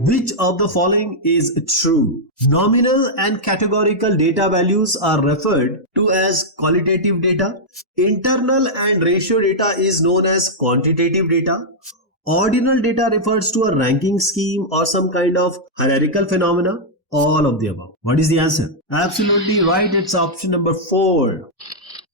Which of the following is true? Nominal and categorical data values are referred to as qualitative data. Internal and ratio data is known as quantitative data. Ordinal data refers to a ranking scheme or some kind of hierarchical phenomena. All of the above. What is the answer? Absolutely right. It's option number 4.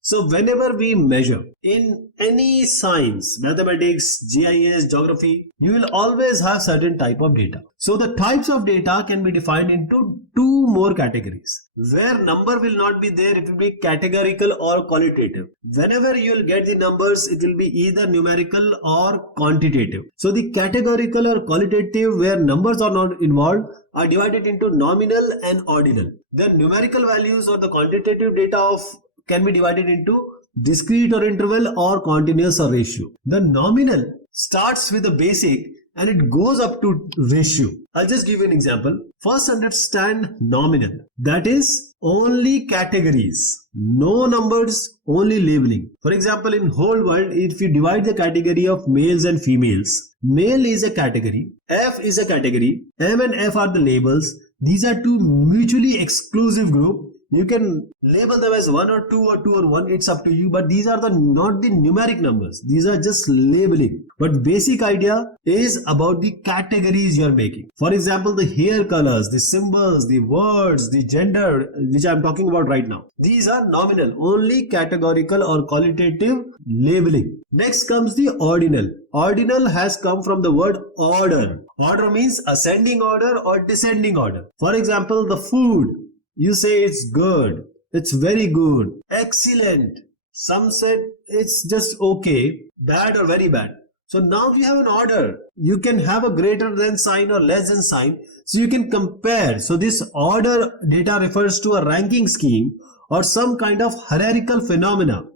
So whenever we measure in any science, mathematics, GIS, geography, you will always have certain type of data. So the types of data can be defined into 2 more categories. Where number will not be there, it will be categorical or qualitative. Whenever you will get the numbers, it will be either numerical or quantitative. So the categorical or qualitative, where numbers are not involved, are divided into nominal and ordinal. The numerical values or the quantitative data can be divided into discrete or interval or continuous or ratio. The nominal starts with the basic and it goes up to ratio. I'll just give you an example. First, understand nominal. That is only categories, no numbers, only labeling. For example, in whole world, if you divide the category of males and females, male is a category, F is a category, M and F are the labels. These are 2 mutually exclusive groups. You can label them as 1 or 2 or 2 or 1, it's up to you, but these are not the numeric numbers. These are just labeling. But basic idea is about the categories you are making. For example, the hair colors, the symbols, the words, the gender, which I am talking about right now. These are nominal, only categorical or qualitative labeling. Next comes the ordinal. Ordinal has come from the word order. Order means ascending order or descending order. For example, the food. You say it's good, it's very good, excellent. Some said it's just okay, bad or very bad. So now we have an order. You can have a greater than sign or less than sign. So you can compare. So this order data refers to a ranking scheme or some kind of hierarchical phenomena.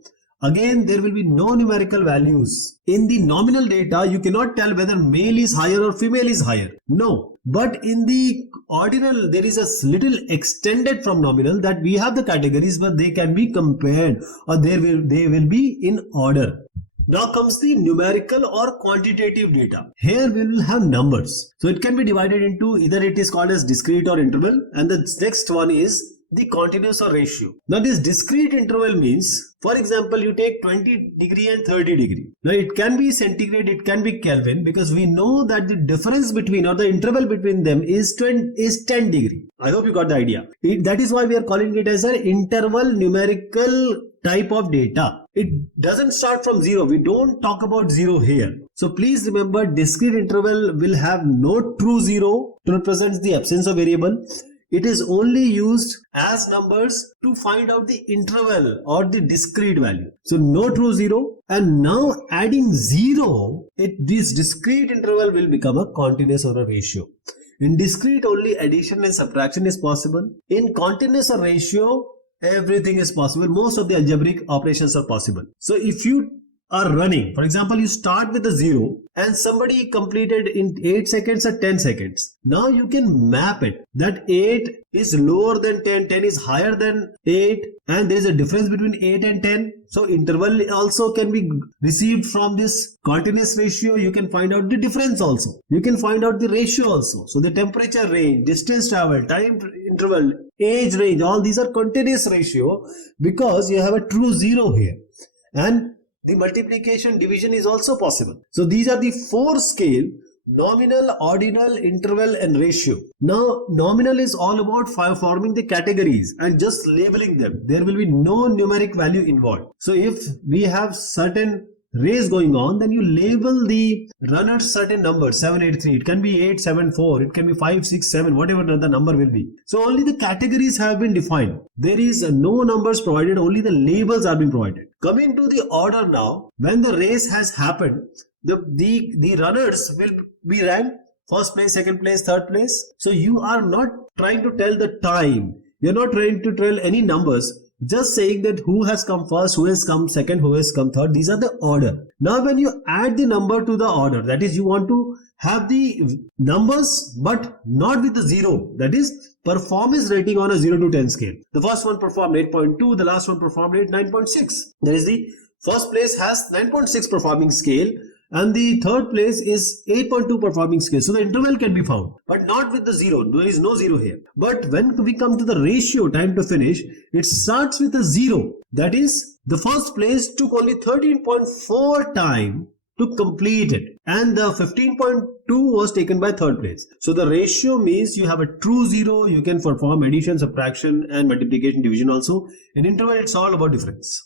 Again, there will be no numerical values. In the nominal data, you cannot tell whether male is higher or female is higher. No. But in the ordinal, there is a little extended from nominal that we have the categories, but they can be compared or they will be in order. Now comes the numerical or quantitative data. Here we will have numbers. So it can be divided into either it is called as discrete or interval, and the next one is the continuous or ratio. Now this discrete interval means, for example, you take 20 degree and 30 degree. Now it can be centigrade, it can be Kelvin, because we know that the difference between or the interval between them is 10 degree. I hope you got the idea. That is why we are calling it as an interval numerical type of data. It doesn't start from 0. We don't talk about 0 here. So please remember, discrete interval will have no true 0 to represent the absence of variable. It is only used as numbers to find out the interval or the discrete value. So no true 0, and now adding 0, this discrete interval will become a continuous or a ratio. In discrete, only addition and subtraction is possible. In continuous or ratio, everything is possible. Most of the algebraic operations are possible. So if you are running, for example, you start with a 0 and somebody completed in 8 seconds or 10 seconds. Now you can map it that 8 is lower than 10, 10 is higher than 8, and there is a difference between 8 and 10. So interval also can be received from this continuous ratio. You can find out the difference also. You can find out the ratio also. So the temperature range, distance travel, time interval, age range, all these are continuous ratio because you have a true 0 here. And the multiplication division is also possible. So these are the 4 scale: nominal, ordinal, interval and ratio. Now nominal is all about forming the categories and just labeling them. There will be no numeric value involved. So if we have certain race going on, then you label the runners certain numbers, 783, it can be 874, it can be 567, whatever the number will be. So only the categories have been defined. There is no numbers provided, only the labels are being provided. Coming to the order now, when the race has happened, the runners will be ranked first place, second place, third place. So you are not trying to tell the time, you are not trying to tell any numbers, just saying that who has come first, who has come second, who has come third. These are the order. Now when you add the number to the order, that is, you want to have the numbers but not with the 0, that is performance rating on a 0 to 10 scale. The first one performed 8.2, the last one performed 9.6. That is, the first place has 9.6 performing scale and the third place is 8.2 performing scale. So the interval can be found, but not with the 0. There is no 0 here. But when we come to the ratio time to finish, it starts with a 0. That is, the first place took only 13.4 time to complete it, and the 15.2 was taken by third place. So the ratio means you have a true 0. You can perform addition, subtraction and multiplication, division also. In interval, it's all about difference.